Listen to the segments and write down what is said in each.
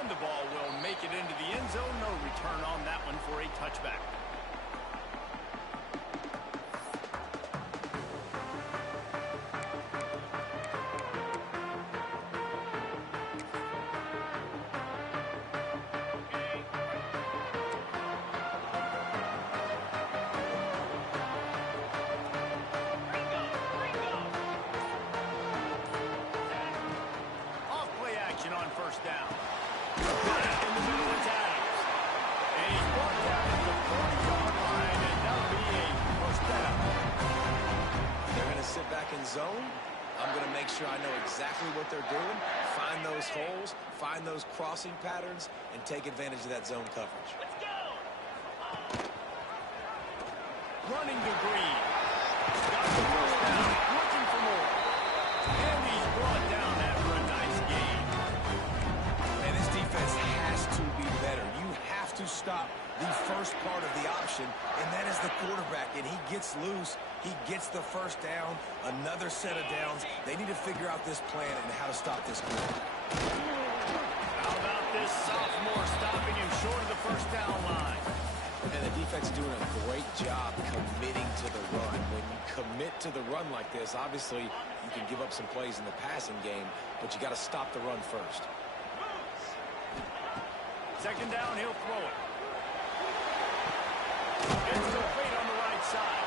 And the ball will make it into the end zone. No return on that one for a touchback. Off-play action on first down. In the middle of Adams. And he's brought down at the 40-yard line, and that'll be a first down. They're going to sit back in zone. I'm going to make sure I know exactly what they're doing, find those holes, find those crossing patterns, and take advantage of that zone coverage. Let's go! Running to Green. Got the first down, looking for more. And he's brought down after a nice gain. And this defense has to be better. You have to stop the first part of the option, and that is the quarterback. And he gets loose. He gets the first down, another set of downs. They need to figure out this plan and how to stop this quarterback. How about this sophomore stopping him short of the first down line? And the defense is doing a great job committing to the run. When you commit to the run like this, obviously you can give up some plays in the passing game, but you got to stop the run first. Second down, he'll throw it. It's complete on the right side.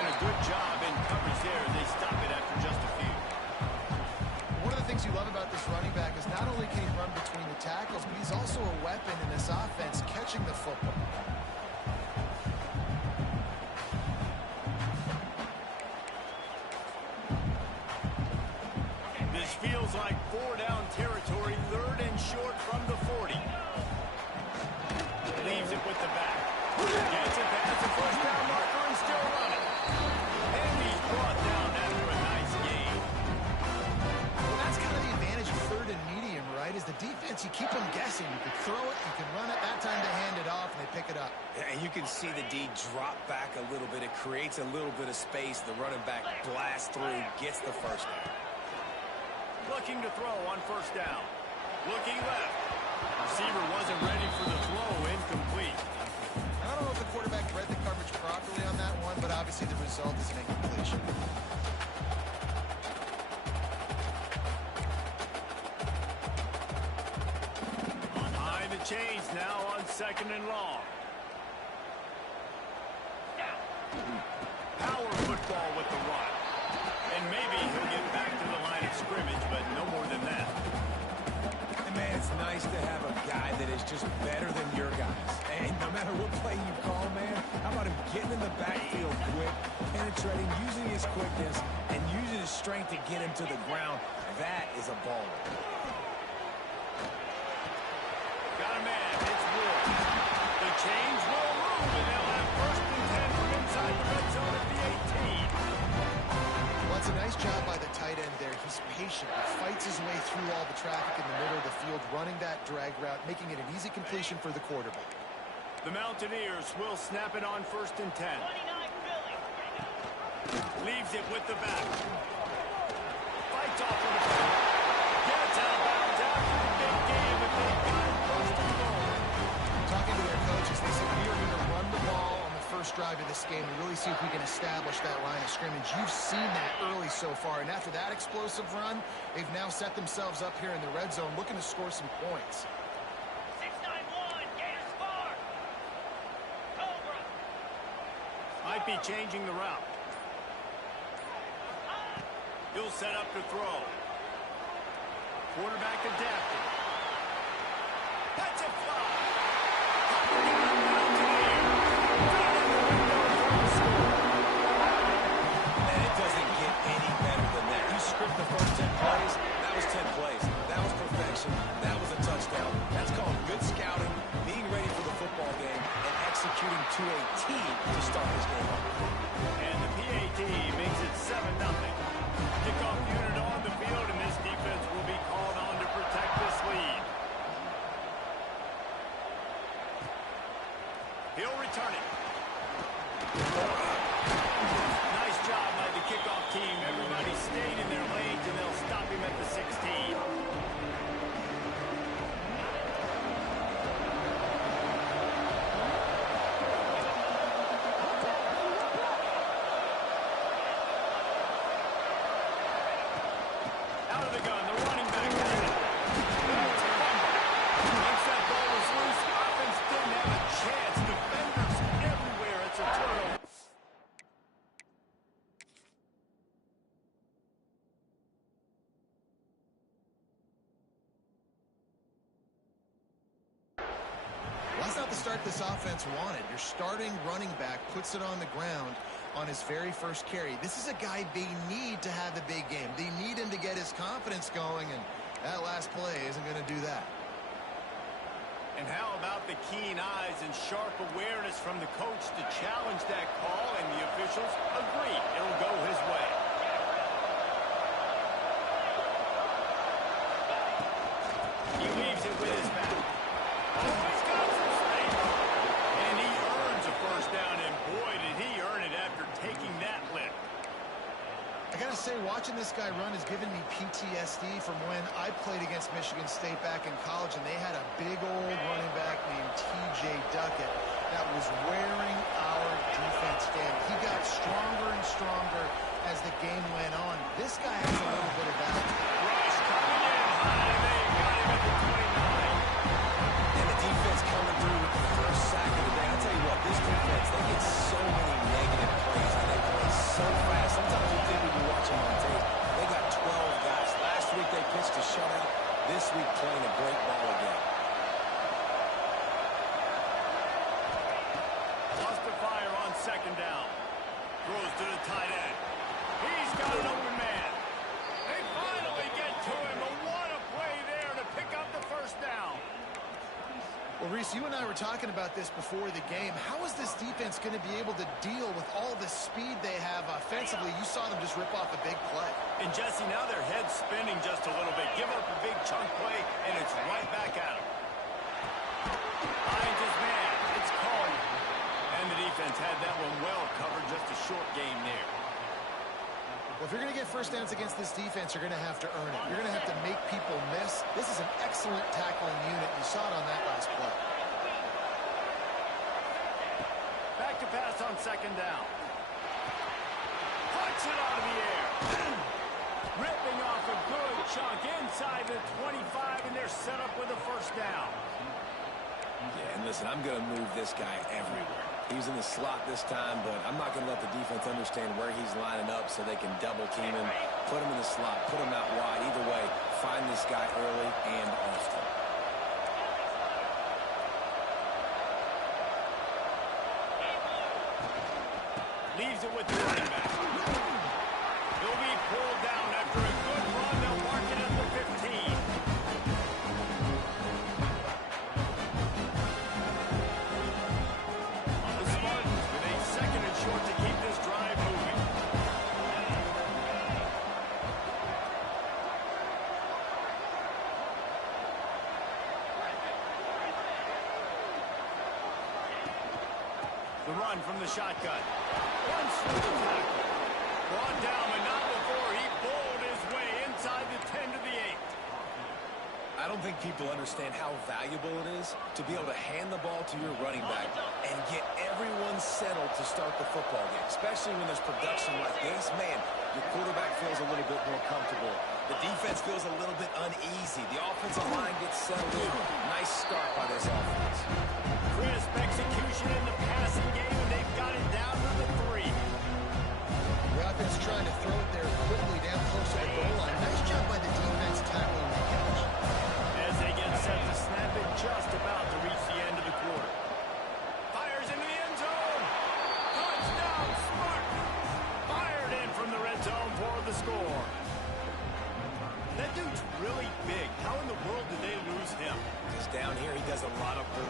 And a good job in coverage there. They stop it after just a few. One of the things you love about this running back is not only can he run between the tackles, but he's also a weapon in this offense catching the football. This feels like four-down territory, third and short from the 40. Leaves it with the back. Gets it past the first down marker and still running. And he's brought down after a nice gain. Well, that's kind of the advantage of third and medium, right? Is the defense, you keep them guessing. You can throw it, you can run it. That time they hand it off and they pick it up. And you can see the D drop back a little bit. It creates a little bit of space. The running back blasts through, gets the first down. Looking to throw on first down. Looking left. Receiver wasn't ready for the throw. Incomplete. I don't know if the quarterback read the coverage properly on that one, but obviously the result is an incompletion. Behind the chains now on second and long. Power football with the run. And maybe he'll get back to the line of scrimmage, but no more than that. And man, it's nice to have a guy that is just better than your guys. And no matter what play you call, man, how about him getting in the backfield quick, penetrating, using his quickness, and using his strength to get him to the ground. That is a baller. Got a man. It's Wood. The chains will move, and they'll have first and 10 from inside the red zone at the 18. Well, it's a nice job by the tight end there. He's patient. He fights his way through all the traffic in the middle of the field, running that drag route, making it an easy completion for the quarterback. The Mountaineers will snap it on first and 10. Leaves it with the back. Fights off of the field. Gets out of bounds after the big game, but they got him first and goal. Talking to their coaches, they said, we are going to run the ball on the first drive of this game and really see if we can establish that line of scrimmage. You've seen that early so far, and after that explosive run, they've now set themselves up here in the red zone looking to score some points. be changing the route. He'll set up to throw. Quarterback adapted. That's a fly. And it doesn't get any better than that. You script the first 10 plays, that was 10 plays. That was perfection. That was a touchdown. That's called good scouting, being ready for the football game, and executing to a T to start this game off. And the PAT makes it 7-0. Kickoff unit on the field, and this defense will be called on to protect this lead. He'll return it. Nice job by the kickoff team. Everybody stayed in their lanes, and they'll stop him at the 16. Out of the gun, the running back has it. Once that ball was loose, offense didn't have a chance. Defenders everywhere. It's a turnover. Well, that's not the start this offense wanted. Your starting running back puts it on the ground on his very first carry. This is a guy they need to have a big game. They need him to get his confidence going, and that last play isn't going to do that. And how about the keen eyes and sharp awareness from the coach to challenge that call, and the officials agree it'll go his way. He leaves it with his back. Oh, he's got some space. And he earns a first down, and boy, did he earn it after taking that lift. I got to say, watching this guy run has given me PTSD from when I played against Michigan State back in college, and they had a big old running back named T.J. Duckett that was wearing our defense down. He got stronger and stronger as the game went on. This guy has a little bit of that. Rush coming in high. They got him at the 29. And the defense coming through with the first sack of the day. I'll tell you what, this defense, they get so many negative plays, and they play so fast. Sometimes you think when you watch them on tape, they got 12 guys. Last week they pitched a shutout. This week playing a great ball again. Lost to fire on second down. Throws to the tight end. He's got an open man. They finally get to him. But what a play there to pick up the first down. Well, Reese, you and I were talking about this before the game. How is this defense going to be able to deal with all the speed they have offensively? You saw them just rip off a big play. And Jesse, now their head's spinning just a little bit. Give up a big chunk play, and it's right back at him. Finds his man. It's called. And the defense had that one well covered. Just a short game there. Well, if you're going to get first downs against this defense, you're going to have to earn it. You're going to have to make people miss. This is an excellent tackling unit. You saw it on that last play. Back to pass on second down. Puts it out of the air. Ripping off a good chunk inside the 25, and they're set up with a first down. Yeah, and listen, I'm going to move this guy everywhere. He was in the slot this time, but I'm not going to let the defense understand where he's lining up so they can double team him, put him in the slot, put him out wide. Either way, find this guy early and often. Leaves it with the running back. He'll be pulled down after a good run. They'll mark it at the 15. The Spartans with a second and short to keep this drive moving. The run from the shotgun. Runs through the tackle. Brought down, but not before he bowled his way inside the 10 to the 8. I don't think people understand how valuable it is to be able to hand the ball to your running back and get everyone settled to start the football game, especially when there's production like this. Man, your quarterback feels a little bit more comfortable. The defense feels a little bit uneasy. The offensive line gets settled in. Nice start by this offense. Crisp execution in the passing game, and they've got it down to the 3.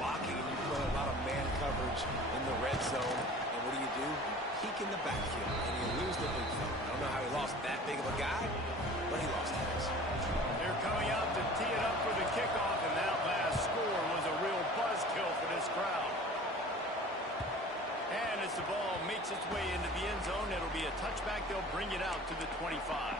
blocking and you play a lot of man coverage in the red zone. And what do? You peek in the backfield, and you lose the big fella. I don't know how he lost that big of a guy, but he lost his. They're coming out to tee it up for the kickoff, and that last score was a real buzzkill for this crowd. And as the ball makes its way into the end zone, it'll be a touchback. They'll bring it out to the 25.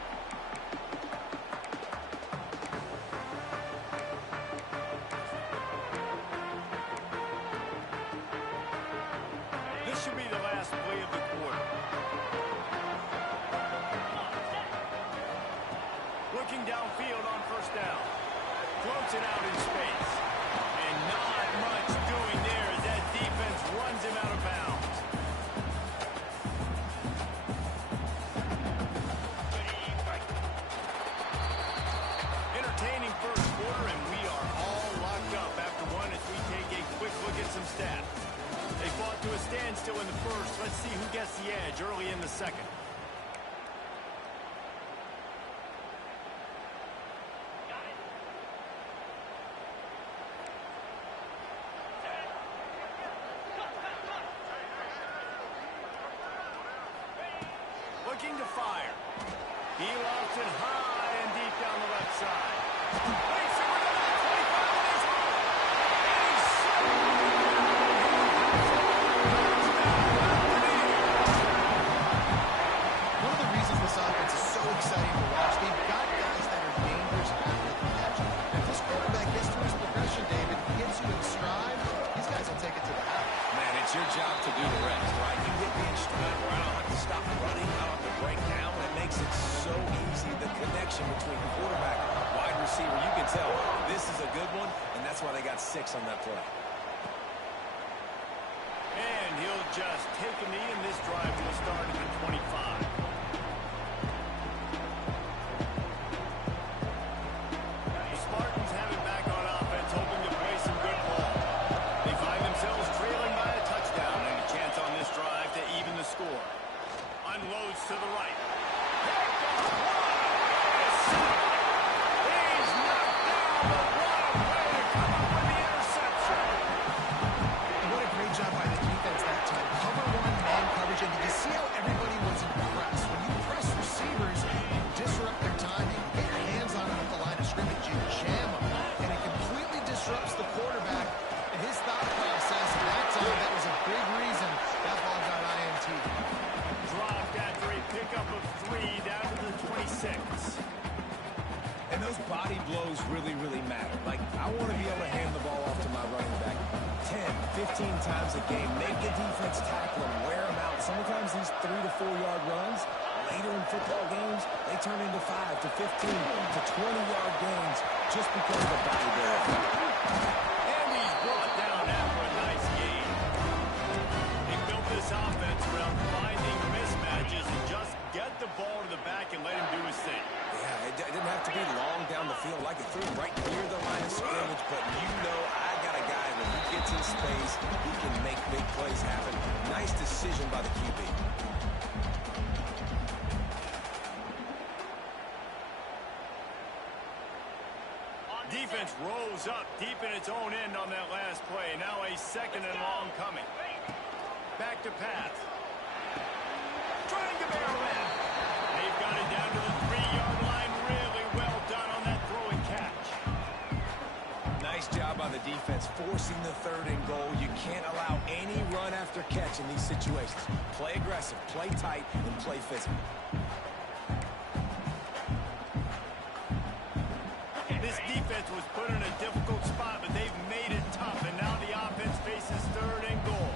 This should be the last play of the quarter. Looking downfield on first down. Floats it out in space. And not much doing there as that defense runs him out of bounds. Entertaining first quarter, and we are all locked up after one as we take a quick look at some stats. They fought to a standstill in the first. Let's see who gets the edge early in the second. Looking to fire. He lofts it high and deep down the left side. Waits around the 25 and he's home. And he's One of the reasons this offense is so exciting to watch, they've got guys that are dangerous after the catch. If this quarterback gets to his progression, David, gets you in stride, these guys will take it to the house. Man, it's your job to do the rest, right? You get me in stride where I don't have to stop running, I don't have to break down. It makes it so easy, the connection between quarterback, wide receiver. You can tell this is a good one, and that's why they got 6 on that play. And he'll just take a knee, and this drive will start at the 25. The Spartans have it back on offense, hoping to play some good ball. They find themselves trailing by a touchdown and a chance on this drive to even the score. Unloads to the right. There goes one. He's knocked down, but what a way to come up with the interception. What a great job by the defense that time. Cover one, man coverage, and did you see how everybody was impressed? When you press receivers, you disrupt their timing. You get your hands on them at the line of scrimmage, you jam them, and it completely disrupts the quarterback and his thought process. And that time, that was a big reason that ball got INT. Dropped after a pickup of 3 down to the 26. And those body blows really, really matter. Like, I want to be able to hand the ball off to my running back 10, 15 times a game. Make the defense tackle him, wear him out. Sometimes these 3 to 4 yard runs, later in football games, they turn into 5 to 15 to 20 yard gains just because of the body blow. And he's brought down after a nice gain. He built this offense around finding mismatches and just get the ball to the back and let him do his thing. Yeah, it didn't have to be long down the field. Like it threw right near the line of scrimmage, but you know I got a guy when he gets in space, he can make big plays happen. Nice decision by the QB. Defense rose up deep in its own end on that last play. Now a second and long coming. Back to pass. Trying to barrel in. They've got it down to the 3-yard line. Really well done on that throw and catch. Nice job by the defense, forcing the 3rd and goal. You can't allow any run after catch in these situations. Play aggressive, play tight, and play physical. This defense was put in a difficult spot, but they've made it tough, and now the offense faces 3rd and goal.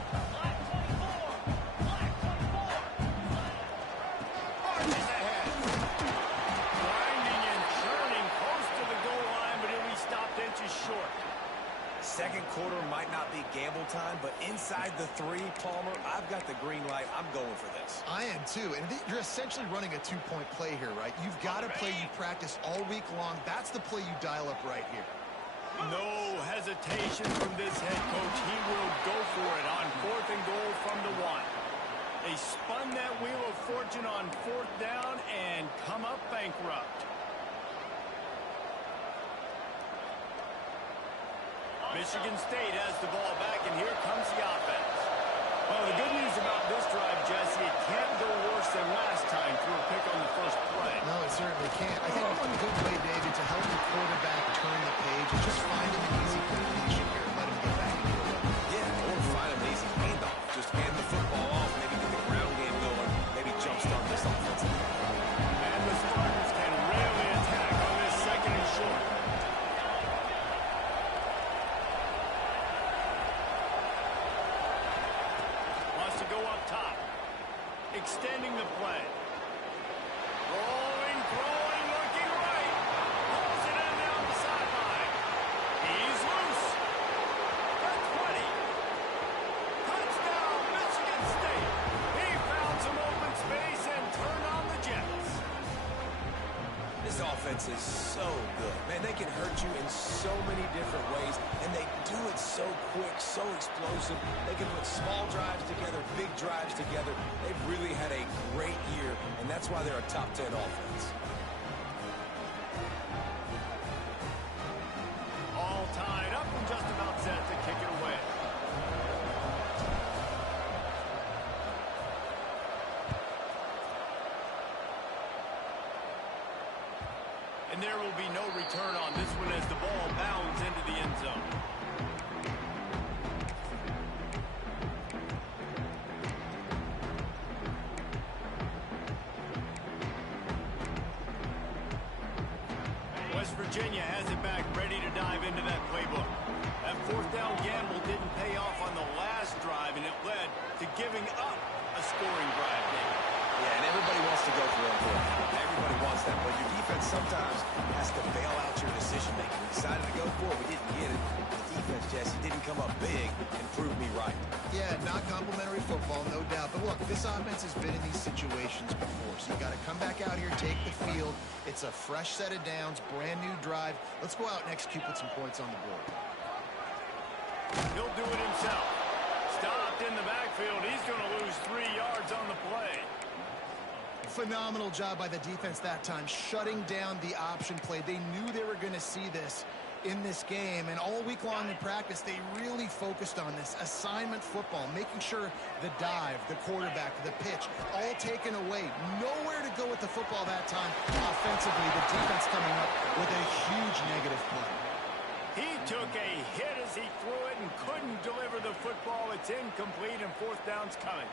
Marches ahead. Grinding and churning close to the goal line, but he'll be stopped inches short. Second quarter might not be gamble time, but inside the 3, Palmer, I've got the green light. I'm going for this. I am too, and you're essentially running a 2-point play here, right? You've got a play you practice all week long. That's the play you dial up right here. No hesitation from this head coach. He will go for it on 4th and goal from the 1. They spun that wheel of fortune on 4th down and come up bankrupt. Michigan State has the ball back, and here comes the offense. Well, the good news about this drive, Jesse, it can't go worse than last time through a pick on the first play. No, it certainly can't. I think one good way, David, to help the quarterback turn the page is just find him an easy completion here and let him get back into the rhythm. Yeah, or find an easy handoff. Just hand the football off, maybe get the ground game going, maybe jumpstart this offense. And the Spartans can really attack on this second and short. Wants to go up top. Extending the play. Rolling, throwing, looking right. Pulls it in down the sideline. He's loose. At 20. Touchdown, Michigan State. He found some open space and turned on the Jets. This offense is so good. Man, they can hurt you in so many different ways, and they do it so quick, so explosive. They can put small drives together, big drives together. They've really had a great year, and that's why they're a top 10 offense. All tied up and just about set to kick it away. And there will be no return on this one as the ball bounds into the end zone. West Virginia has it back, ready to dive into that playbook. That fourth down gamble didn't pay off on the last drive, and it led to giving up a scoring drive, David. Yeah, and everybody wants to go for it. Everybody wants that, but your defense sometimes has to bail out your decision-making. We decided to go for it. We didn't get it. The defense, Jesse, didn't come up big and prove me right. Yeah, not complimentary football, no doubt. But look, this offense has been in these situations before, so you got to come back out here, take the field. It's a fresh set of downs, brand new drive. Let's go out and execute with some points on the board. He'll do it himself. Stopped in the backfield. He's going to lose 3 yards on the play. Phenomenal job by the defense that time, shutting down the option play. They knew they were going to see this in this game, and all week long in practice, they really focused on this assignment football, making sure the dive, the quarterback, the pitch, all taken away. Nowhere to go with the football that time offensively. The defense coming up with a huge negative play. He took a hit as he threw it and couldn't deliver the football. It's incomplete, and fourth down's coming.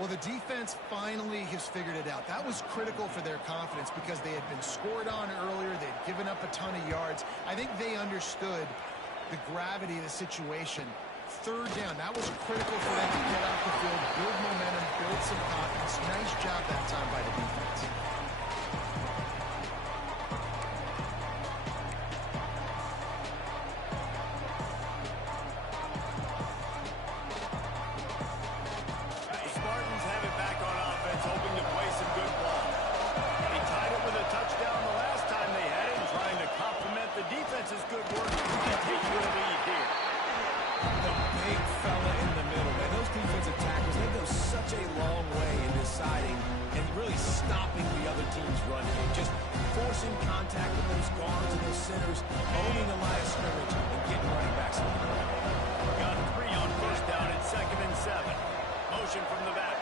Well, the defense finally has figured it out. That was critical for their confidence because they had been scored on earlier. They'd given up a ton of yards. I think they understood the gravity of the situation. Third down, that was critical for them to get off the field, build momentum, build some confidence. Nice job that time by the defense. From the back.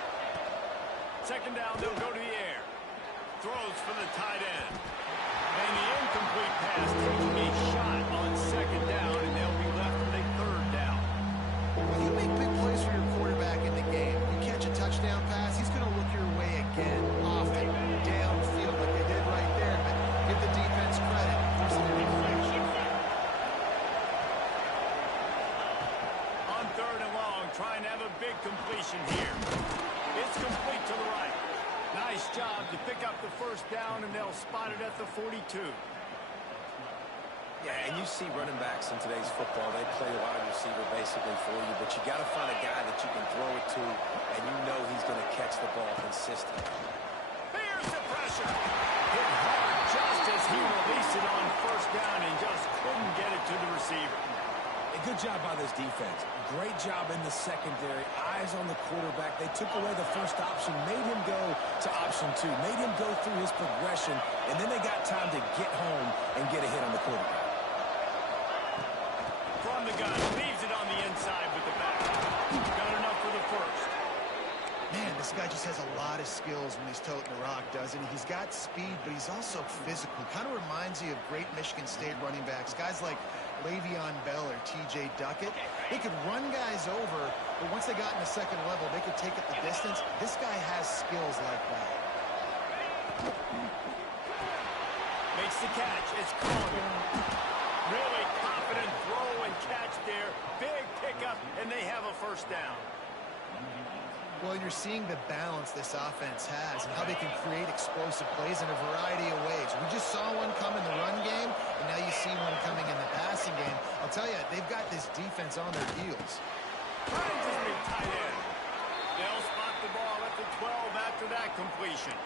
Second down, they'll go to the air. Throws for the tight end. And the incomplete pass taking a shot on second down, and they'll be left with a third down. When you make big plays for your quarterback in the game, you catch a touchdown pass, he's going to look your way again, often downfield like they did right there, but give the defense credit. On third and long, trying to have a big completion here. It's complete to the right. Nice job to pick up the first down, and they'll spot it at the 42. Yeah, and you see running backs in today's football, they play wide receiver basically for you, but you got to find a guy that you can throw it to, and you know he's going to catch the ball consistently. Here's the pressure. Hit hard just as he released it on first down and just couldn't get it to the receiver. A good job by this defense. Great job in the secondary. Eyes on the quarterback. They took away the first option, made him go to option 2, made him go through his progression, and then they got time to get home and get a hit on the quarterback. From the the gun, leaves it on the inside with the back. Got enough for the first. Man, this guy just has a lot of skills when he's toting the rock, doesn't he? He's got speed, but he's also physical. Kind of reminds you of great Michigan State running backs. Guys like Le'Veon Bell or T.J. Duckett. They could run guys over, but once they got in the second level, they could take it the distance. This guy has skills like that. Makes the catch. It's Conger. Really confident throw and catch there. Big pickup, and they have a first down. Well, you're seeing the balance this offense has and how they can create explosive plays in a variety of ways. We just saw one come in the run game, and now you see one coming in the passing game. I'll tell you, they've got this defense on their heels. Finds his big tight end. They'll spot the ball at the 12 after that completion.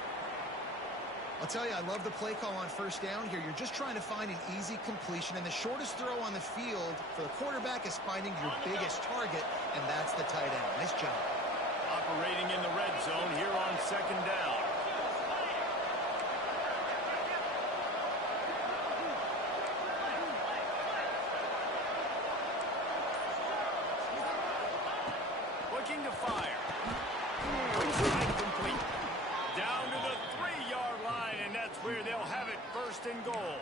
I'll tell you, I love the play call on first down here. You're just trying to find an easy completion, and the shortest throw on the field for the quarterback is finding your biggest target, and that's the tight end. Nice job. Operating in the red zone here on second down. Looking to fire. Inside complete. Down to the 3-yard line, and that's where they'll have it first and goal.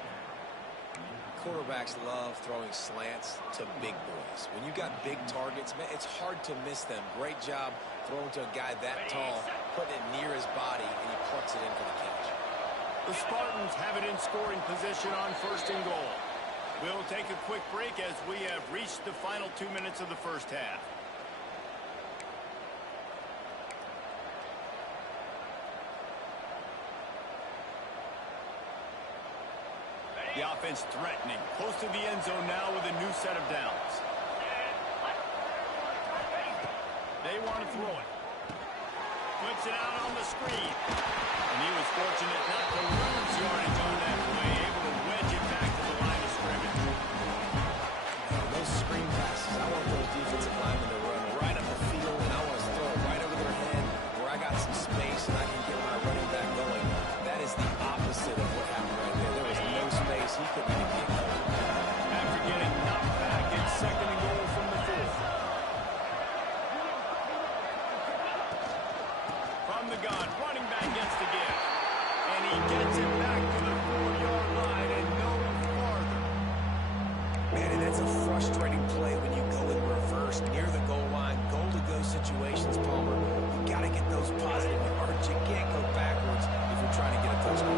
Quarterbacks love throwing slants to big boys. When you got big targets, man, it's hard to miss them. Great job throwing to a guy that tall, putting it near his body, and he plucks it in for the catch. The Spartans have it in scoring position on first and goal. We'll take a quick break as we have reached the final 2 minutes of the first half. The offense threatening, close to the end zone now with a new set of downs. They want to throw it. Flips it out on the screen. And he was fortunate not to lose yardage on that play, able to wedge it back to the line of scrimmage. Those screen passes, I want those defensive linemen to run right up the field, and I want to throw it right over their head where I got some space and I can get my running back going. That is the opposite of what happened right there. There was no space. He couldn't even get going. After getting knocked back, it's second and goal from the 4th. From the gun, running back gets the give. And he gets it back to the 4-yard line and no farther. Man, and that's a frustrating play when you go in reverse near the goal line. Goal-to-go situations, Palmer. You got to get those positive yards. You can't go backwards if you're trying to get a touchdown.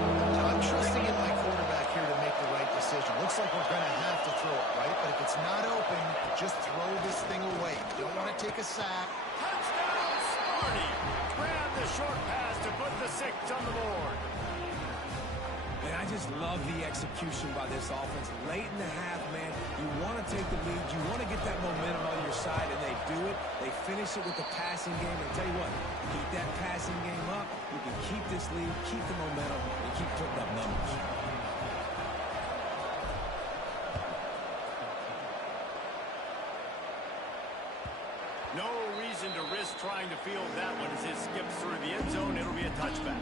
I'm trusting in my quarterback here to make the right decision. Looks like we're going to have to throw it, right? But if it's not open, just throw this thing away. You don't want to take a sack. Touchdown, Sparty! Grab the short pass to put the 6 on the board. Man, I just love the execution by this offense. Late in the half, man, you want to take the lead. You want to get that momentum on your side, and they do it. They finish it with the passing game. And tell you what, keep that passing game up. You can keep this lead, keep the momentum, and keep putting up numbers. No reason to risk trying to field that one as it skips through the end zone. It'll be a touchback.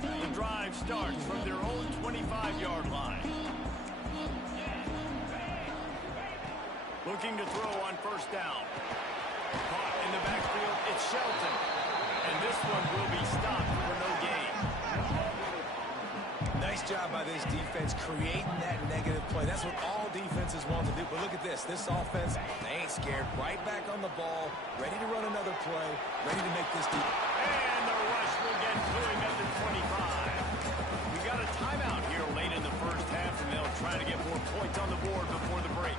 The drive starts from their own 25-yard line. Looking to throw on first down. Caught in the backfield, it's Shelton. And this one will be stopped for no gain. Nice job by this defense creating that negative play. That's what all defenses want to do. But look at this. This offense, they ain't scared. Right back on the ball, ready to run another play, ready to make this deep. And the rush will get to him at the 25. We got a timeout here late in the first half, and they'll try to get more points on the board before the break.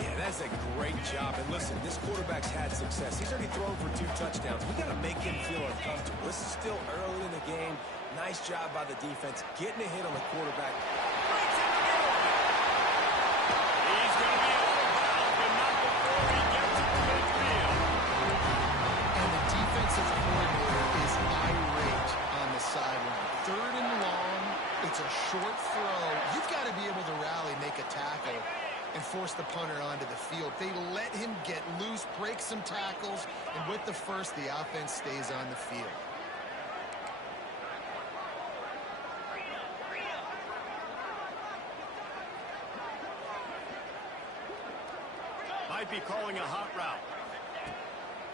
Yeah, that's a great job. And listen, this quarterback's had success. He's already thrown for 2 touchdowns. We got to make him feel uncomfortable. This is still early in the game. Nice job by the defense, getting a hit on the quarterback. Breaks in the middle. He's going to be out of bounds, but not before he gets it to midfield. And the defensive coordinator is irate on the sideline. 3rd and long. It's a short throw. You've got to be able to rally, make a tackle, and force the punter playbook. They let him get loose, break some tackles, and with the first, the offense stays on the field. Might be calling a hot route.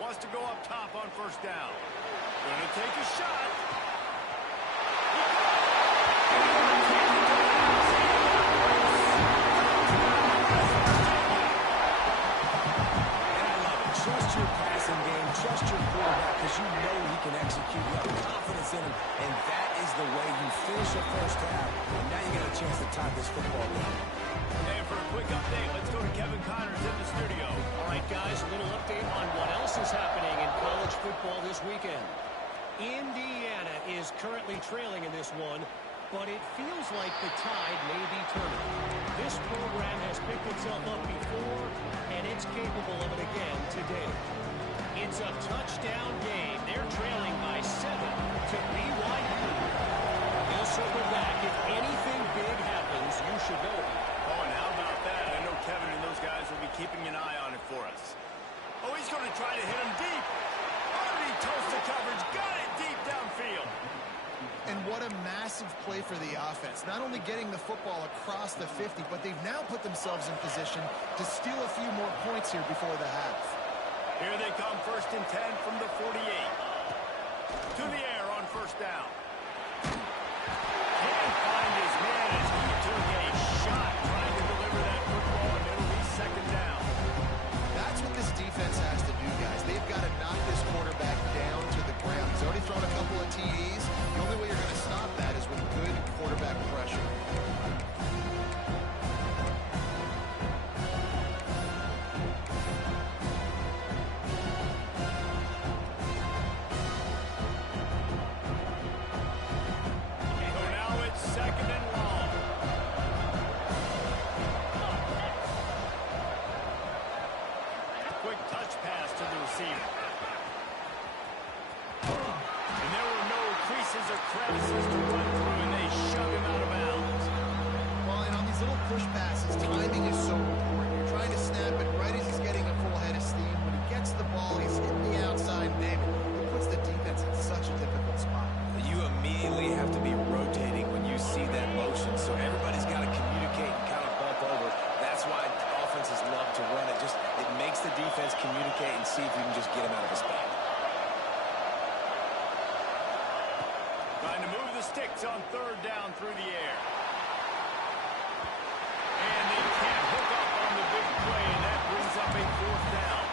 Wants to go up top on first down. Gonna take a shot. Trust your passing game, trust your quarterback, because you know he can execute. You have confidence in him, and that is the way you finish a first half. And now you got a chance to tie this football game. And for a quick update, let's go to Kevin Connors in the studio. All right, guys, a little update on what else is happening in college football this weekend. Indiana is currently trailing in this one, but it feels like the tide may be turning. This program has picked itself up before, and it's capable of it again today. It's a touchdown game. They're trailing by 7 to BYU. He'll circle back. If anything big happens, you should know about it. Oh, and how about that? I know Kevin and those guys will be keeping an eye on it for us. Oh, he's going to try to hit him deep. Underneath toasted coverage. Got it deep downfield. And what a massive play for the offense. Not only getting the football across the 50, but they've now put themselves in position to steal a few more points here before the half. Here they come, 1st and 10 from the 48. To the air on first down. Can't find his man as he took a shot trying to deliver that football, and it'll be 2nd down. That's what this defense has to do, guys. They've got to knock this quarterback down to the ground. He's already thrown a couple of TDs. The only way you're going to stop that is with good quarterback pressure. So now it's 2nd and long. Quick touch pass to the receiver. And there were no creases or crevices to run through, and they shove him out of bounds. Well, and on these little push passes, timing is so important. You're trying to snap it right as he's getting a full head of steam. When he gets the ball, he's hitting the outside, David. It puts the defense in such a difficult spot. You immediately have to be rotating when you see that motion, so everybody's got to communicate and kind of bump over. That's why offenses love to run it. It makes the defense communicate and see if you can just get him out of his spot. Trying to move the sticks on 3rd down through the air. And they can't hook up on the big play, and that brings up a 4th down.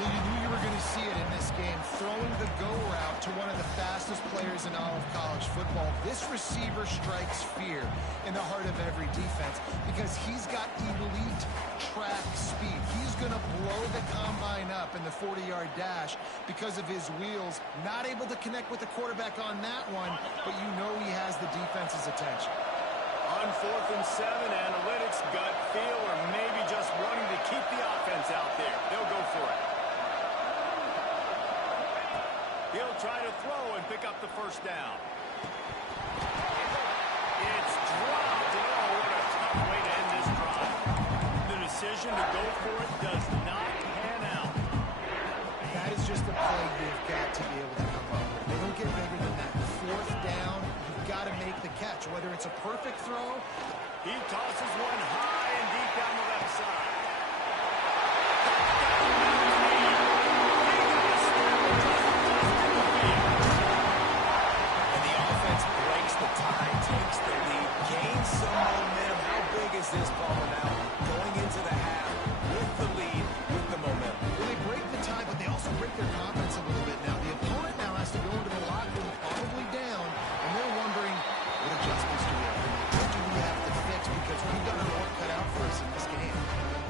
Well, you knew you were going to see it in this game, throwing the go route to one of the fastest players in all of college football. This receiver strikes fear in the heart of every defense because he's got elite track speed. He's going to blow the combine up in the 40-yard dash because of his wheels. Not able to connect with the quarterback on that one, but you know he has the defense's attention. On 4th and 7, analytics, gut feel, or maybe just wanting to keep the offense out there. They'll go for it. He'll try to throw and pick up the 1st down. It's dropped, and oh, what a tough way to end this drive. The decision to go for it does not pan out. That is just a play you've got to be able to come up with. They don't get bigger than that. 4th down, you've got to make the catch. Whether it's a perfect throw. He tosses one high and deep down the left side. And the offense breaks the tie, takes the lead, gains some momentum. How big is this ball now? Going into the half with the lead, with the momentum. Well, they break the tie, but they also break their confidence a little bit now. The opponent now has to go into the locker room probably down, and they're wondering, what adjustments do we have to make? What do we have to fix? Because we've got our work cut out for us in this game.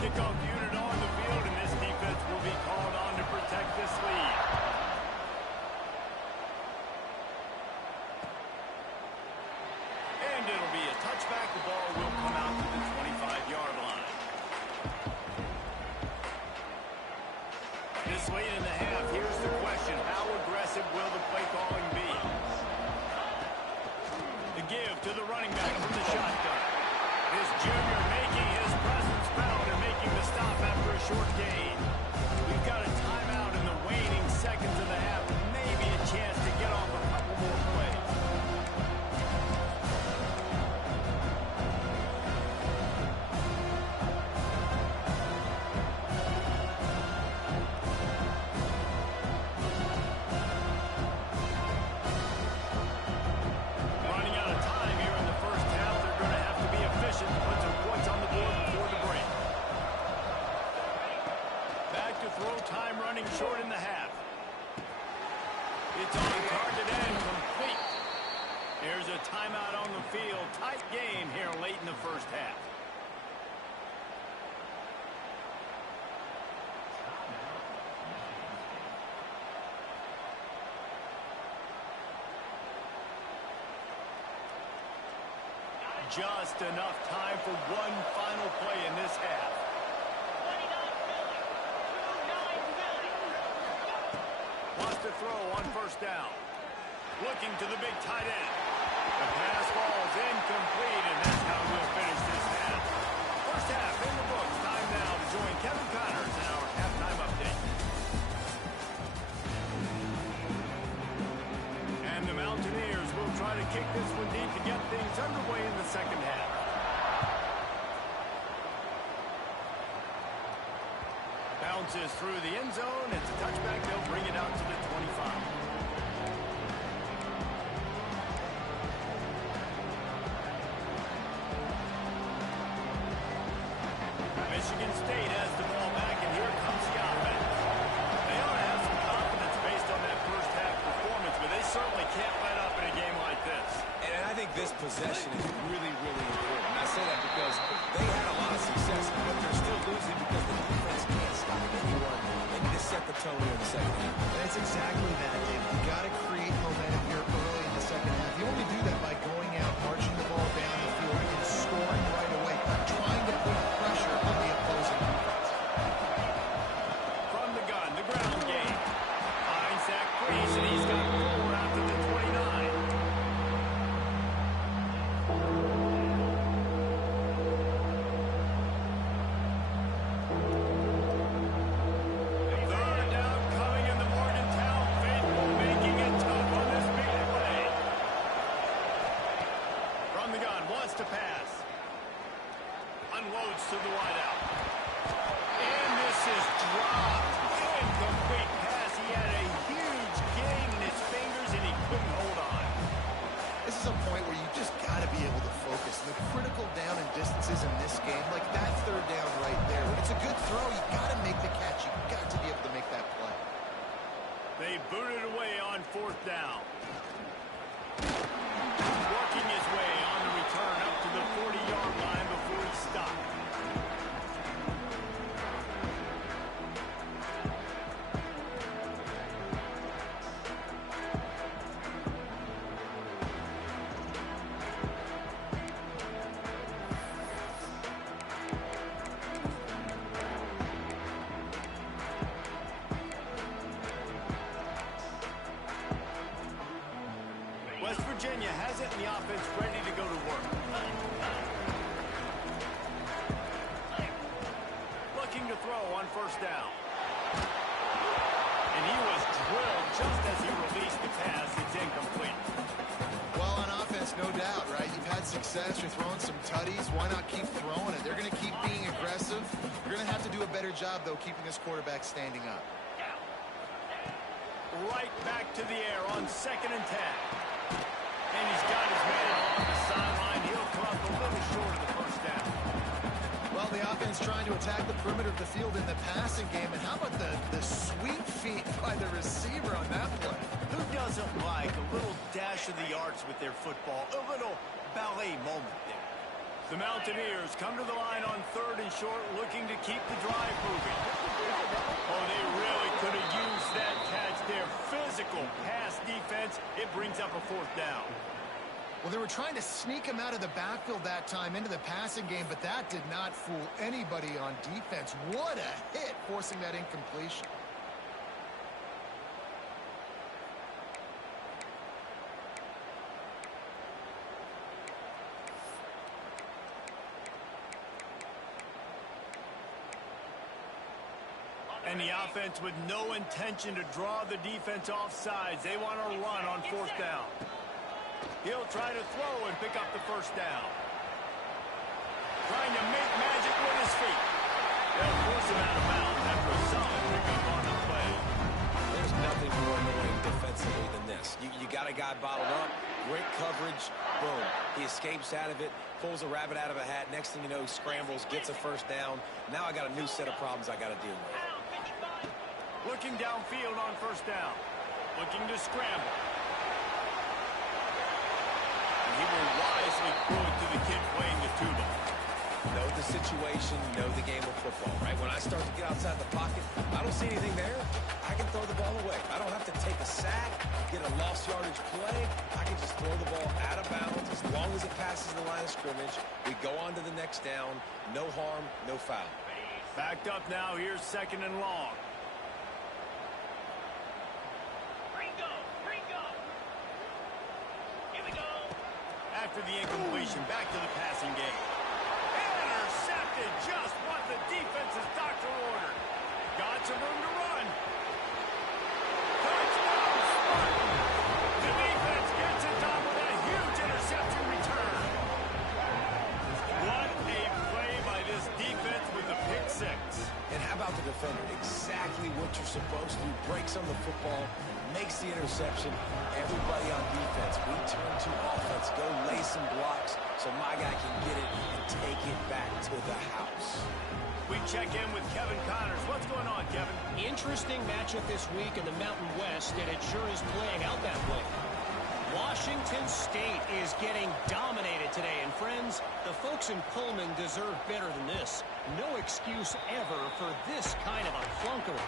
Kickoff unit on the field, and this defense will be called on to protect this lead. And it'll be a touchback. The ball will come out to the 25-yard line. This late in the half, here's the question. How aggressive will the play calling be? The give to the running back from the shotgun. This junior making his presence felt and making the stop after a short gain. We've got a timeout in the waning seconds of the half. Maybe a chance to get off a couple more plays. Running out of time here in the first half. They're going to have to be efficient to put some points on the board before the break. Back to throw time running short in the half. It's on target and complete. Here's a timeout on the field. Tight game here late in the first half. Just enough time for one final play in this half. Wants to throw on first down. Looking to the big tight end. The pass falls incomplete, and that's how we'll finish this half. First half in the books. Time now to join Kevin Connors in our halftime update. And the Mountaineers will try to kick this one deep to get things underway in the second half. Bounces through the end zone. It's a touchback. They'll bring it out to the 25. Michigan State has the ball back, and here comes the offense. They ought to have some confidence based on that first half performance, but they certainly can't let up in a game like this. And I think this possession is really, really important. And I say that because they had a lot of success, but they're still losing because the defense can't stop anyone. They need to set the tone here in the second half. That's exactly that, Dave. You got to create momentum here early in the second half. You only do that by going out, marching the ball down the field, and scoring right away, trying to put pressure on the opposing defense. From the gun, the ground game. Finds Zach Breeze, and he's got 4 out to the 29. Third down coming in the Morgantown faithful, making it tough on this big play. From the gun, wants to pass. Unloads to the wideout. And this is dropped. Incomplete pass. He had a huge gain in his fingers, and he couldn't hold on. This is a point where you just got to be able to focus. The critical down and distances in this game, like that third down right there, when it's a good throw, you got to make the catch. You got to be able to make that play. They booted away on fourth down. Working his way on the return up to the 40-yard line before he stopped. West Virginia has it, and the offense ready to go to work. Looking to throw on first down. And he was drilled just as he released the pass. It's incomplete. Well, on offense, no doubt, right? You've had success. You're throwing some tutties. Why not keep throwing it? They're going to keep being aggressive. You're going to have to do a better job, though, keeping this quarterback standing up. Right back to the air on 2nd and 10. And he's got his man off the sideline. He'll come up a little short of the first down. Well, the offense trying to attack the perimeter of the field in the passing game. And how about the sweet feet by the receiver on that play? Who doesn't like a little dash of the arts with their football? A little ballet moment there. The Mountaineers come to the line on 3rd and short, looking to keep the drive moving. Oh, they really could have used that catch there. Physical pass defense. It brings up a 4th down. Well, they were trying to sneak him out of the backfield that time into the passing game, but that did not fool anybody on defense. What a hit, forcing that incompletion. And the offense with no intention to draw the defense off sides. They want to run on fourth down. He'll try to throw and pick up the first down. Trying to make magic with his feet. They'll force him out of bounds after a solid pickup on the play. There's nothing more annoying defensively than this. You got a guy bottled up, great coverage, boom. He escapes out of it, pulls a rabbit out of a hat. Next thing you know, he scrambles, gets a first down. Now I got a new set of problems I got to deal with. Looking downfield on first down. Looking to scramble. And he will wisely throw it to the kid playing the tuba. Know the situation, know the game of football, right? When I start to get outside the pocket, I don't see anything there. I can throw the ball away. I don't have to take a sack, get a lost yardage play. I can just throw the ball out of bounds as long as it passes the line of scrimmage. We go on to the next down. No harm, no foul. Backed up now. Here's second and long. After the incompletion, back to the passing game. Intercepted, just what the defense's doctor ordered. Got some room to run. Touchdown, Spartan. The defense gets it done with a huge interception return. What a play by this defense with the pick six. And how about the defender? Exactly what you're supposed to do. Breaks on the football, makes the interception. Everybody on defense, we turn to offense. Go lay some blocks so my guy can get it and take it back to the house. We check in with Kevin Connors. What's going on, Kevin? Interesting matchup this week in the Mountain West, and it sure is playing out that way. Washington State is getting dominated today, and friends, the folks in Pullman deserve better than this. No excuse ever for this kind of a flunkery.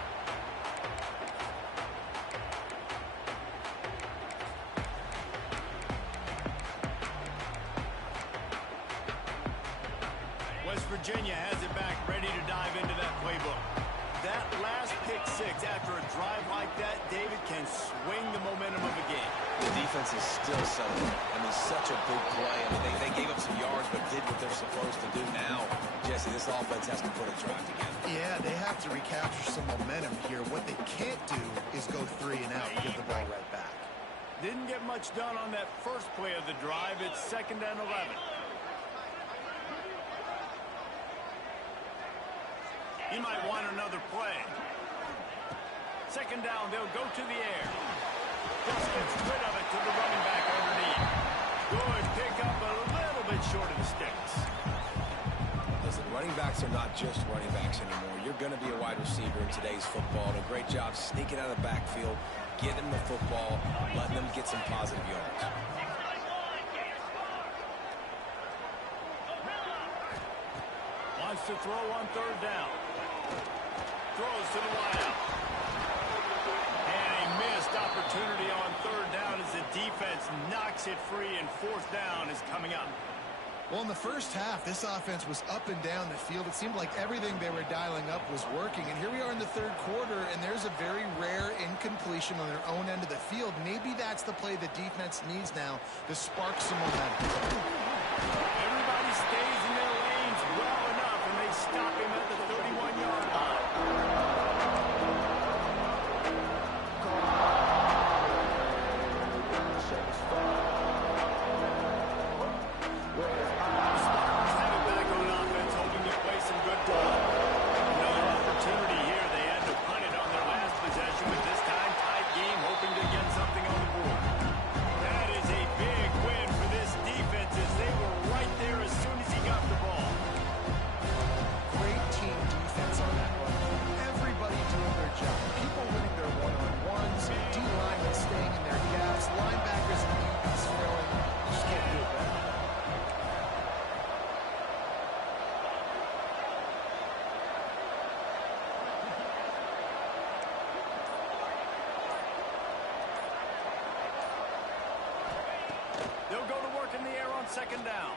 West Virginia has it back, ready to dive into that playbook. That last pick six after a drive like that, David, can swing the momentum of a game. The defense is still settling. I mean, such a big play. I mean, they gave up some yards, but did what they're supposed to do now. Jesse, this offense has to put a drive together. Yeah, they have to recapture some momentum here. What they can't do is go 3 and out and give the ball right back. Didn't get much done on that first play of the drive. It's 2nd and 11. He might want another play. 2nd down, they'll go to the air. Just gets rid of it to the running back underneath. Good pick up, a little bit short of the sticks. Listen, running backs are not just running backs anymore. You're going to be a wide receiver in today's football. And a great job sneaking out of the backfield, getting the football, letting them get some positive yards. Wants to throw on 3rd down. Throws to the wideout. And a missed opportunity on 3rd down as the defense knocks it free, and 4th down is coming up. Well, in the first half, this offense was up and down the field. It seemed like everything they were dialing up was working. And here we are in the 3rd quarter, and there's a very rare incompletion on their own end of the field. Maybe that's the play the defense needs now to spark some momentum. Everybody stays in their lanes well enough, and they stop him at the 31-yard line. Spartans have it back on offense, hoping to play some good ball. Another opportunity here. They had to punt it on their last possession, but this time tight game, hoping to get something on the board. That is a big win for this defense as they were right there as soon as he got the ball. Great team defense on that one. Everybody doing their job. People winning their one-on-ones, D-linemen staying in their gaps, linebackers and DBs filling. Just can't do it better. They'll go to work in the air on 2nd down.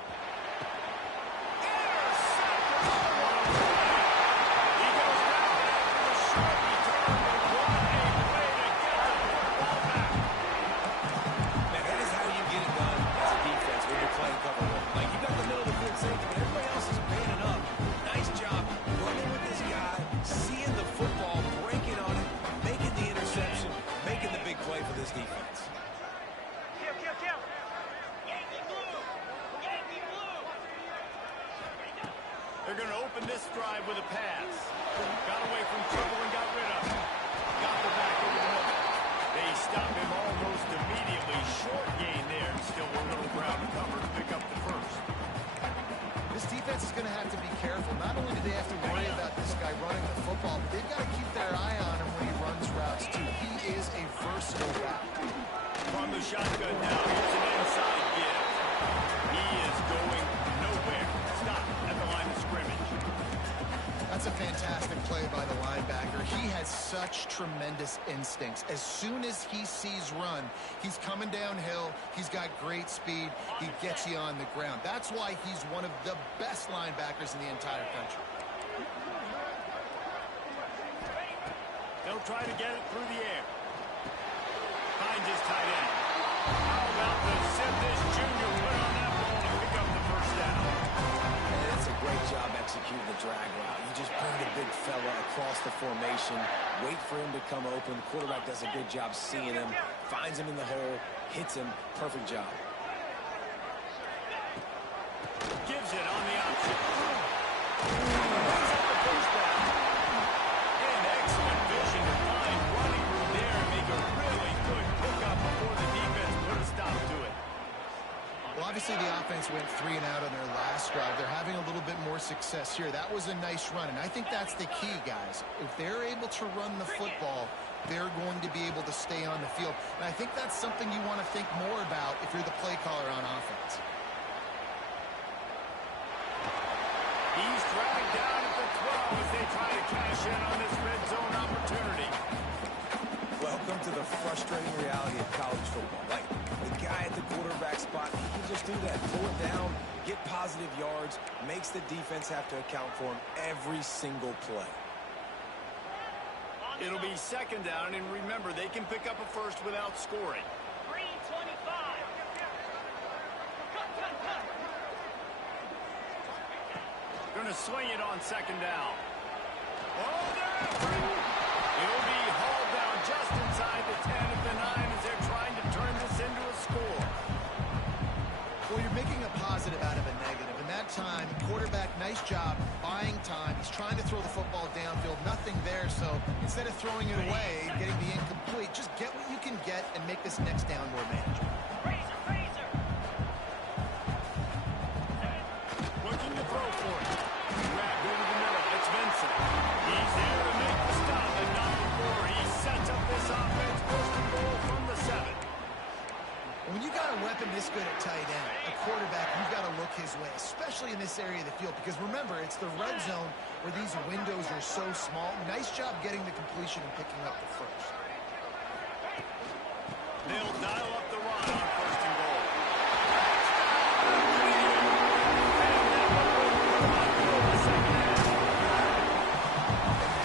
Intercepted on one play. He goes down after the short return, but what a way to get the football back. Man, that is how you get it done as a defense when you're playing cover one. Like, you got the middle of the field safety, but everybody else is manning up. Nice job running with this guy, seeing the football, such tremendous instincts. As soon as he sees run, he's coming downhill. He's got great speed. He gets you on the ground. That's why he's one of the best linebackers in the entire country. They'll try to get it through the air. Finds his tight end. How about the zip this junior put on that ball to pick up the first down? And that's a great job executing the drag route. You just bring the big fella across the formation, wait for him to come open. The quarterback does a good job seeing him, finds him in the hole, hits him. Perfect job. Gives it on the option. Brings up the first down. And excellent vision to find running room there and make a really good pickup before the defense put a stop to it. Well, obviously the offense went 3 and out on their last drive. They're having a little bit more success here. That was a nice run, and I think that's the key, guys. If they're able to run the football, they're going to be able to stay on the field. And I think that's something you want to think more about if you're the play caller on offense. He's dragged down at the 12 as they try to cash in on this red zone opportunity. Welcome to the frustrating reality of college football. Like, the guy at the quarterback spot, he can just do that. Pull it down, get positive yards, makes the defense have to account for him every single play. It'll be second down, and remember, they can pick up a first without scoring. 3:25. Going to swing it on second down. Oh, they're after it. It'll be hauled down just inside the 10 at the 9 as they're trying to turn this into a score. Well, you're making a positive out of a negative. And that time, quarterback, nice job buying time. He's trying to throw the football downfield. Nothing there, so instead of throwing it away, getting the incomplete, just get what you can get and make this next down more manageable. Razor. Looking to throw for it. Grabbed over the middle. It's Vincent. He's there to make the stop, and not before he sets up this offense. First and goal from the 7. When you got a weapon this good at tight end, a quarterback, you've got to look his way, especially in this area of the field. Because remember, it's the red zone where these windows are so small. Nice job getting the completion and picking up the first. They'll dial up the run on first and goal.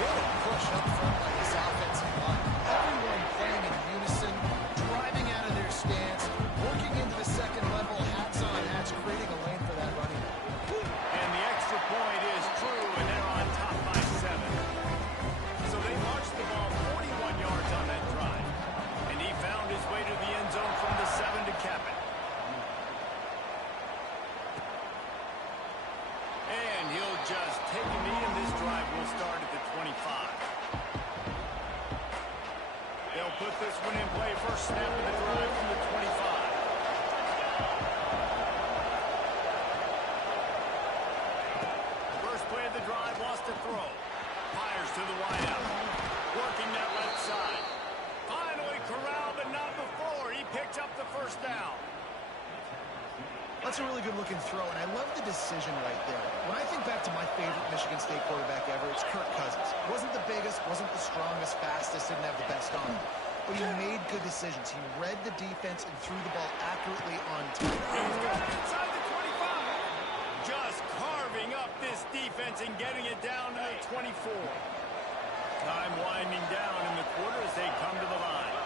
Good push up front by this offensive line. Everyone playing in unison, driving out of their stance, working into the second level, hats on hats, creating a lane for that running back. And the extra point is true, and they're on top by 7. So they launched the ball 41 yards on that drive. And he found his way to the end zone from the 7 to cap it. And he'll just take a knee, and this drive will start at the 25. They'll put this one in play. First snap of the drive from the 25. First play of the drive, lost a throw. Fires to the wideout. Working that left side. Finally corralled, but not before. He picked up the first down. That's a really good-looking throw, and I love the decision right there. When I think back to my favorite Michigan State quarterback ever, it's Kirk Cousins. Wasn't the biggest, wasn't the strongest, fastest, didn't have the best arm. But he made good decisions. He read the defense and threw the ball accurately on time. He's got it inside the 25. Just carving up this defense and getting it down to the 24. Time winding down in the quarter as they come to the line.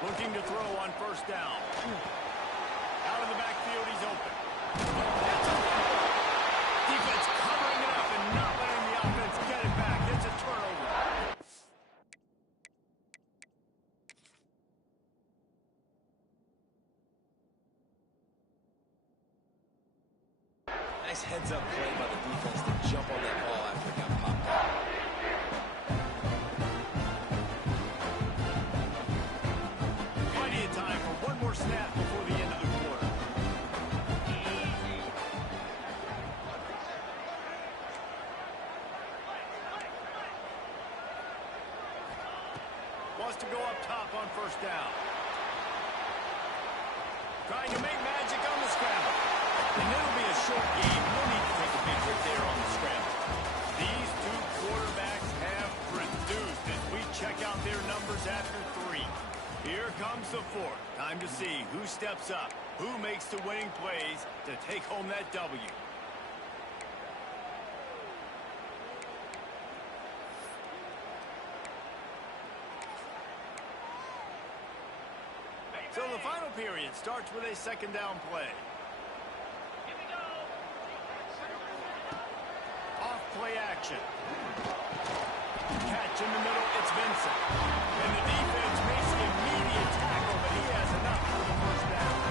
Looking to throw on first down. Out of the backfield, he's open. Defense covering it up and not letting the offense get it back. It's a turnover. Nice heads-up play by the defense to jump on that ball after it got popped out. Plenty of time for one more snap before the end of the quarter. Wants to go up top on first down. Trying to make magic on the scramble. And it'll be a short game. No need to take a big hit there on the scramble. These two quarterbacks have produced. comes the fourth. Time to see who steps up, who makes the winning plays to take home that W. So the final period starts with a second down play. Here we go. Off play action. Catch in the middle, it's Vincent. And the defense makes the immediate tackle, but he has enough for the first down.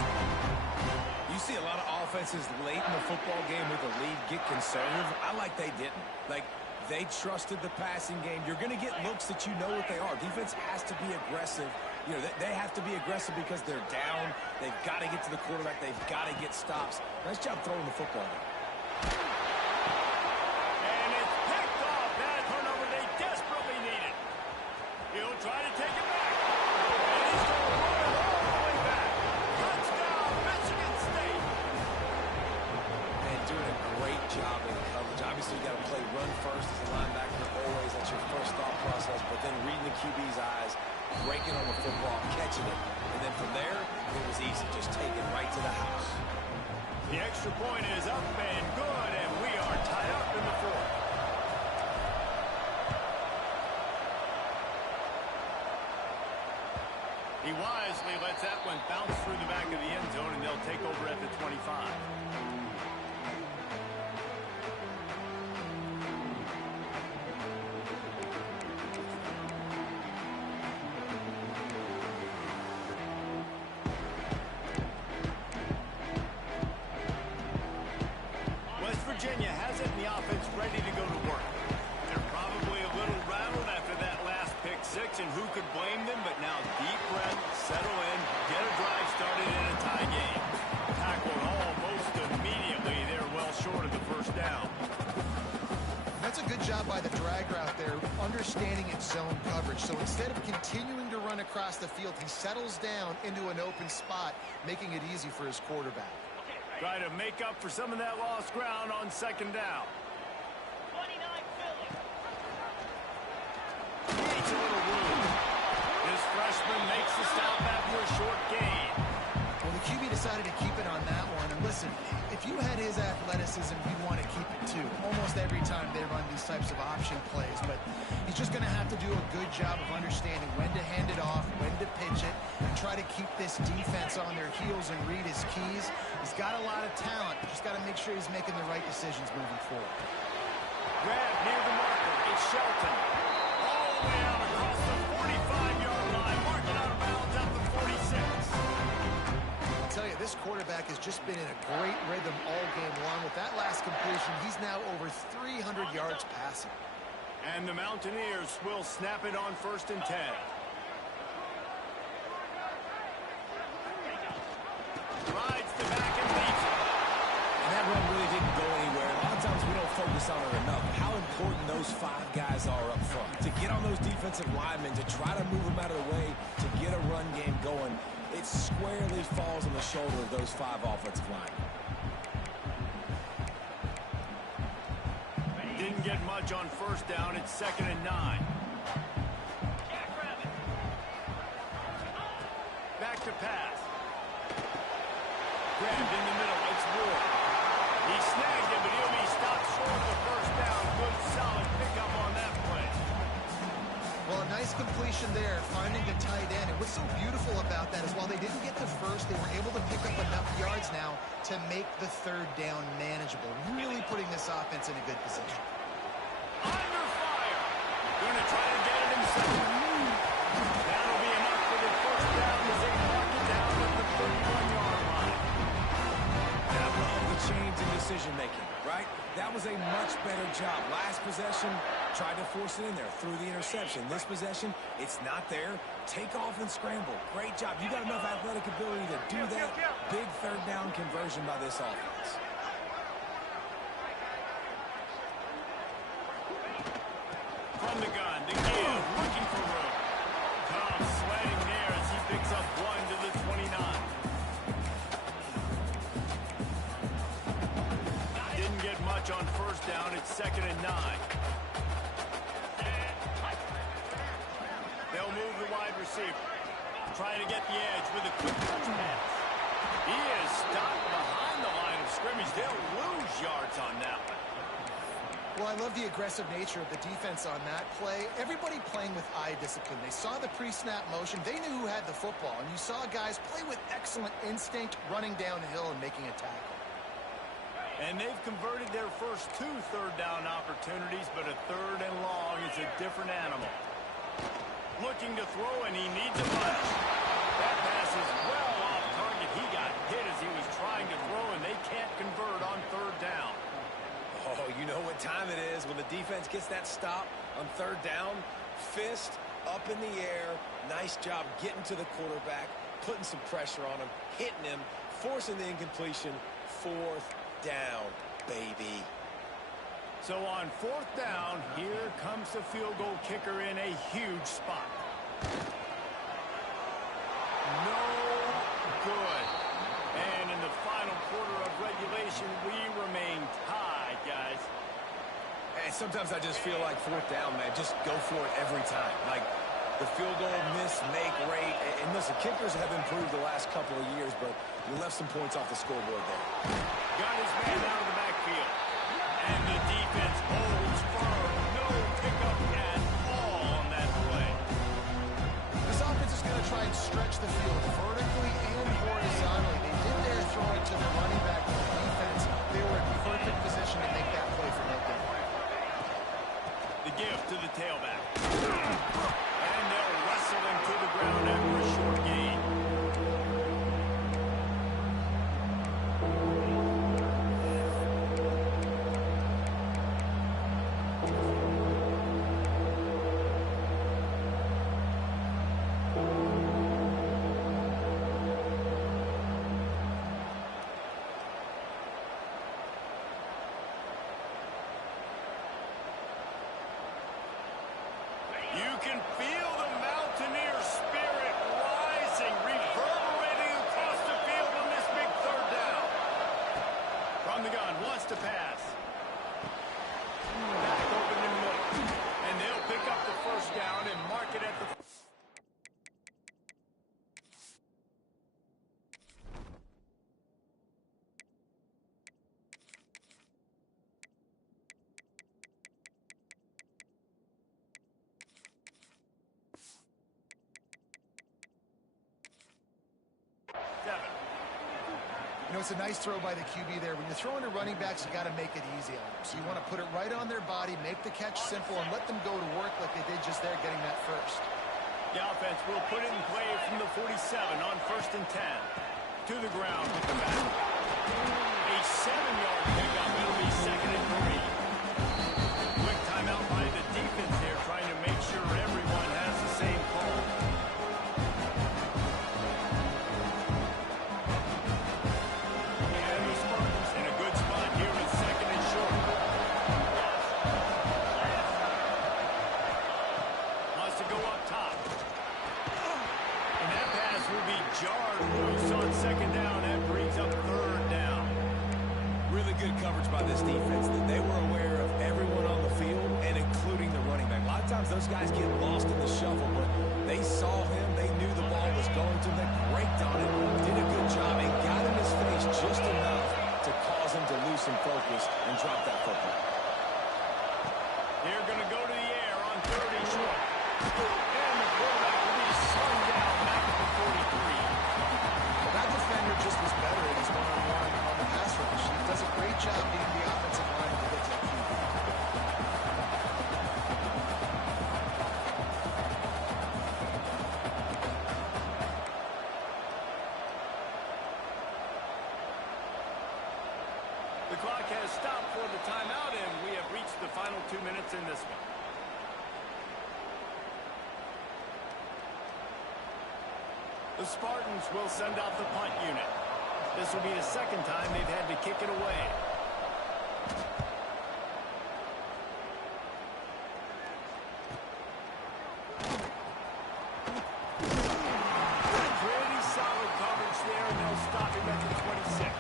You see a lot of offenses late in the football game with the lead get conservative. I like they didn't. Like, they trusted the passing game. You're going to get looks that you know what they are. Defense has to be aggressive. You know, they have to be aggressive because they're down. They've got to get to the quarterback. They've got to get stops. Nice job throwing the football. And it's picked off. That turnover they desperately needed. He'll try to take it back. And he's going to run it all the way back. Touchdown, Michigan State. And doing a great job in coverage. Obviously, you got to play run first as a linebacker. Always, that's your first thought process. But then reading the QB's eyes, breaking on the football, catching it. And then from there, it was easy. Just take it right to the house. The extra point is up and good, and we are tied up in the fourth. He wisely lets that one bounce through the back of the end zone, and they'll take over at the 25. Virginia has it, and the offense ready to go to work. They're probably a little rattled after that last pick six, and who could blame them? But now deep breath, settle in, get a drive started in a tie game. Tackled almost immediately. They're well short of the first down. That's a good job by the drag route there, understanding its zone coverage. So instead of continuing to run across the field, he settles down into an open spot, making it easy for his quarterback. Try to make up for some of that lost ground on second down. 29 Philly. Needs a little room. This freshman makes the stop after a short gain. Well, the QB decided to keep it on that one. And listen, if you had his athleticism, you'd want to keep it too. Almost every time they run these types of option plays. But he's just going to have to do a good job of understanding when to hand it off, when to pitch it, and try to keep this defense on their heels and read his keys. He's got a lot of talent. Just got to make sure he's making the right decisions moving forward. Grab near the marker. It's Shelton. All the way out across the 45-yard line. Marking out of bounds at the 46. I tell you, this quarterback has just been in a great rhythm all game long. With that last completion, he's now over 300 yards passing. And the Mountaineers will snap it on 1st and 10. Rides the back and leads it. And that run really didn't go anywhere. A lot of times we don't focus on it enough. How important those 5 guys are up front. To get on those defensive linemen, to try to move them out of the way, to get a run game going, it squarely falls on the shoulder of those 5 offensive linemen. Didn't get much on 1st down. It's 2nd and 9. Back to pass. Grabbed in the middle. It's Ward. He snagged it, but he'll be stopped short of the first down. Good, solid pickup on that play. Well, a nice completion there, finding the tight end. And what's so beautiful about that is while they didn't get the first, they were able to pick up enough yards now to make the 3rd down manageable. Really putting this offense in a good position. Under fire. Going to try to get it himself. That'll be enough for the first down as they mark it down at the 31-yard line. I love the change in decision-making, right? That was a much better job. Last possession, tried to force it in there through the interception. This possession, it's not there. Take off and scramble. Great job. You got enough athletic ability to do that. Big 3rd down conversion by this offense. From the gun, to give, looking for room. Cobb sweating there as he picks up 1 to the 29. Didn't get much on 1st down. It's 2nd and 9. They'll move the wide receiver. Trying to get the edge with a quick touch pass. He is stopped behind the line of scrimmage. They'll lose yards on that one. Well, I love the aggressive nature of the defense on that play. Everybody playing with eye discipline. They saw the pre-snap motion. They knew who had the football. And you saw guys play with excellent instinct, running downhill and making a tackle. And they've converted their first 2 third-down opportunities, but a 3rd and long is a different animal. Looking to throw, and he needs a punch. That pass is well off target. He got hit as he was trying to throw, and they can't convert on 3rd down. Oh, you know what time it is when the defense gets that stop on 3rd down. Fist up in the air. Nice job getting to the quarterback, putting some pressure on him, hitting him, forcing the incompletion. 4th down, baby. So on 4th down, here comes the field goal kicker in a huge spot. No good. And in the final quarter of regulation, we remain tied, guys. And sometimes I just feel like 4th down, man, just go for it every time. Like the field goal miss-make rate. And listen, kickers have improved the last couple of years, but you left some points off the scoreboard there. Got his man out of the backfield. And the defense holds firm. No pickup at all on that play. This offense is going to try and stretch the field vertically and horizontally. They did their throw it to the running back of the defense. They were in perfect position to make that play for no gain. The gift to the tailback. And they'll wrestle him to the ground after a short gain. You can feel the Mountaineer spirit rising, reverberating across the field on this big 3rd down. From the gun, wants to pass. Back open in the middle. And they'll pick up the 1st down and mark it at the... You know, it's a nice throw by the QB there. When you're throwing to running backs, you got to make it easy on them. So you want to put it right on their body, make the catch simple, and let them go to work like they did just there getting that first. The offense will put it in play from the 47 on 1st and 10. To the ground with the back. A 7-yard pickup. It'll be 2nd and 3. Quick timeout by the defense there, trying to make sure everyone has the same call. And the Spartans in a good spot here with 2nd and short. Wants to go up top. And that pass will be jarred loose on 2nd down. That brings up 3rd down. Really good coverage by this defense. They were aware of everyone on the field, and including the running back. A lot of times those guys get lost in the shuffle, but they saw him. They knew the ball was going to them. They braked on it, did a good job, and got in his face just enough to cause him to lose some focus and drop that football. They're going to go to the air on 3rd and short. And the quarterback will be slung down back at the 43. Well, that defender just was better in his one-on-one on the pass rush. He does a great job being the offensive line to get to that QB. The clock has stopped for the timeout, and we have reached the final 2 minutes in this one. The Spartans will send out the punt unit. This will be the 2nd time they've had to kick it away. Pretty solid coverage there, and they'll stop him at the 26.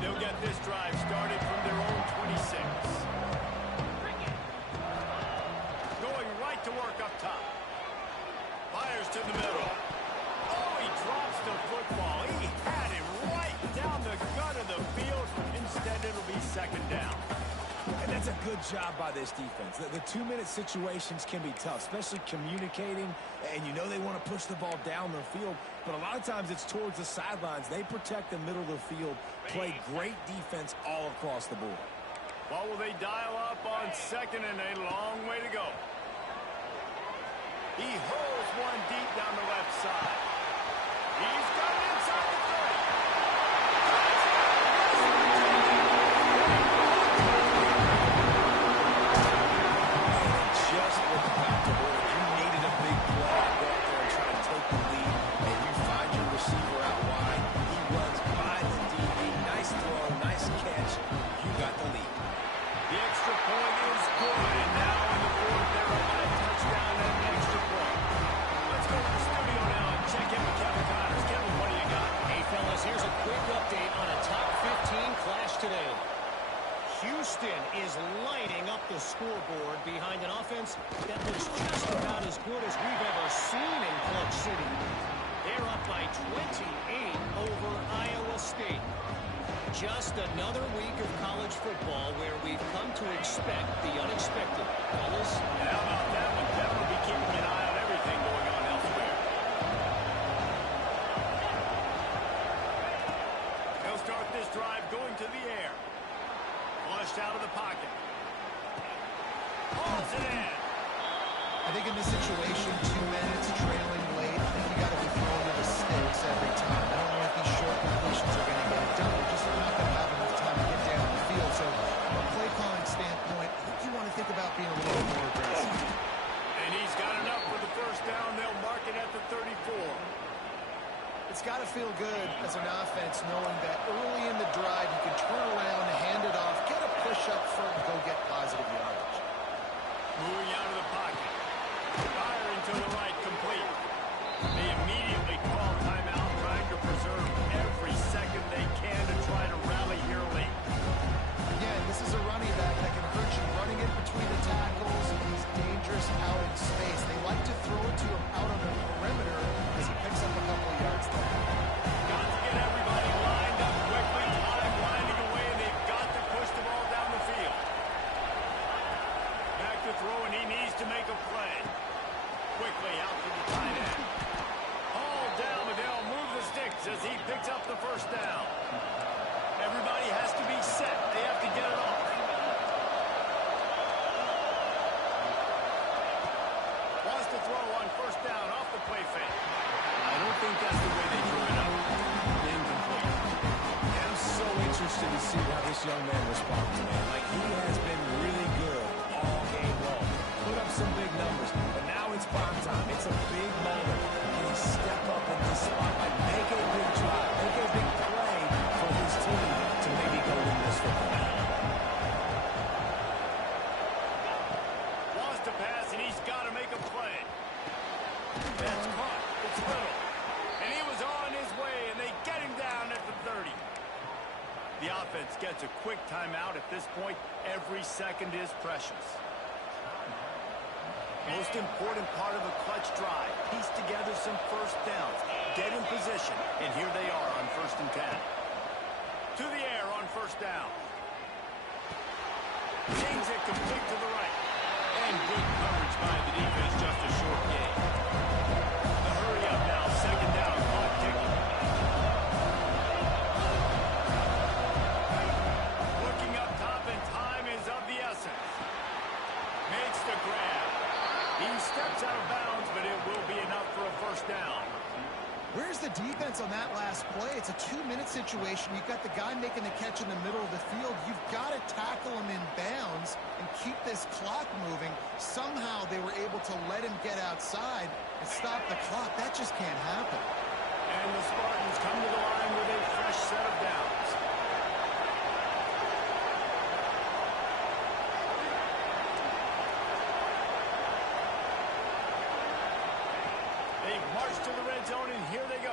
They'll get this drive started from their own to work up top. Fires to the middle. Oh, he drops the football. He had him right down the gut of the field. Instead, it'll be second down. And that's a good job by this defense. The 2-minute situations can be tough, especially communicating, and you know they want to push the ball down the field, but a lot of times it's towards the sidelines. They protect the middle of the field, play great defense all across the board. What will they dial up on second and a long way to go? He hurls one deep down the left side. He's got it inside the 30. Just with the back to order, you needed a big play to go out there and try to take the lead, and you find your receiver out wide. He runs by the DB. Nice throw, nice catch. You got the lead. The extra point is good, and now in the fourth, they're up by a touchdown and an extra point. Let's go to the studio now and check in with Kevin Connors. Kevin, what do you got? Hey, fellas, here's a quick update on a top 15 clash today. Houston is lighting up the scoreboard behind an offense that looks just about as good as we've ever seen in Clutch City. They're up by 28 over Iowa State. Just another week of college football where we've come to expect the unexpected. Fellas? And how about that one? Kevin will be keeping an eye on everything going on elsewhere. He'll start this drive going to the air. Flushed out of the pocket. Hauls it in. I think in this situation, 2 minutes trailing late, I think you got to be throwing to the sticks every time. I don't know if these short completions are going to get it done. They're just not going to have enough time to get down the field. So from a play calling standpoint, I think you want to think about being a little more aggressive. And he's got enough for the first down. They'll mark it at the 34. It's got to feel good as an offense knowing that early in the drive you can turn around, hand it off, get a push up front, and go get positive yardage. Moving out of the pocket. Firing to the right, complete. They immediately call timeout, trying to preserve every second they can to try to rally here late. Again, this is a running back that can hurt you running it between the tackles, and he's dangerous out in space. They like to throw it to him out on the perimeter as he picks up a couple of yards there. Got to get everybody lined up quickly. Time winding away, and they've got to push the ball down the field. Back to throw, and he needs to make a play. Quickly out to the tight end. Hauled down, but they'll move the sticks as he picks up the first down. Everybody has to be set. They have to get it off. Wants to throw on first down off the play fake. I don't think that's the way they drew it up. Incomplete. And I'm so interested to see how this young man responds, man. Like, he has been really good all game long. Put up some big numbers, but now it's prime time. It's a big moment. Can he step up in this spot? Like, make a big drive, make a big play for his team to maybe go win this football. Wants to pass, and he's got to make a play. That's caught. It's Little. And he was on his way, and they get him down at the 30. The offense gets a quick timeout at this point. Every second is precious. Most important part of a clutch drive. Piece together some first downs. Get in position. And here they are on 1st and 10. To the air on first down. Sings it complete to the right. And good coverage by the defense. Just a short gain. The hurry up now. Second down. Clock ticking. Looking up top, and time is of the essence. Makes the grab. He steps out of bounds, but it will be enough for a first down. Where's the defense on that last play? It's a 2-minute situation. You've got the guy making the catch in the middle of the field. You've got to tackle him in bounds and keep this clock moving. Somehow they were able to let him get outside and stop the clock. That just can't happen. And the Spartans come to the line with a fresh set of downs. They've marched to the red zone, and here they go.